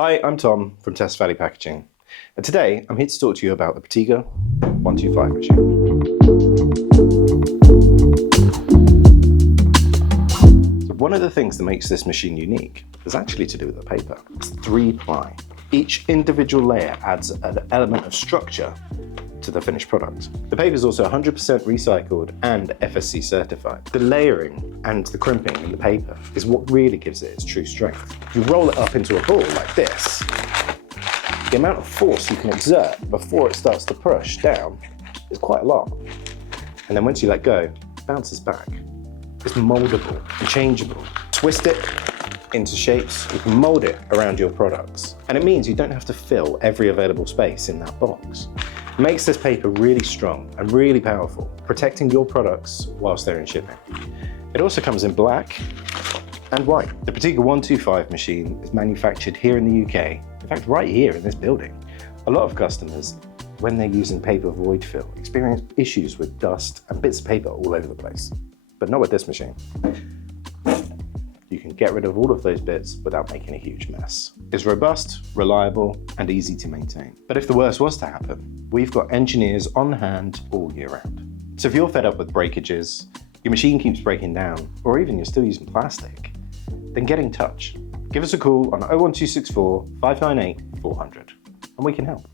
Hi, I'm Tom from Test Valley Packaging, and today I'm here to talk to you about the Protega 125 machine. So one of the things that makes this machine unique is actually to do with the paper. It's 3-ply. Each individual layer adds an element of structure to the finished product. The paper is also 100% recycled and FSC certified. The layering and the crimping in the paper is what really gives it its true strength. If you roll it up into a ball like this, the amount of force you can exert before it starts to push down is quite a lot. And then once you let go, it bounces back. It's moldable and changeable. Twist it into shapes, you can mold it around your products. And it means you don't have to fill every available space in that box. It makes this paper really strong and really powerful, protecting your products whilst they're in shipping. It also comes in black and white. The Protega 125 machine is manufactured here in the UK, in fact right here in this building. A lot of customers, when they're using paper void fill, experience issues with dust and bits of paper all over the place. But not with this machine. You can get rid of all of those bits without making a huge mess. It's robust, reliable, and easy to maintain. But if the worst was to happen, we've got engineers on hand all year round. So if you're fed up with breakages, your machine keeps breaking down, or even you're still using plastic, then get in touch. Give us a call on 01264 598 400 and we can help.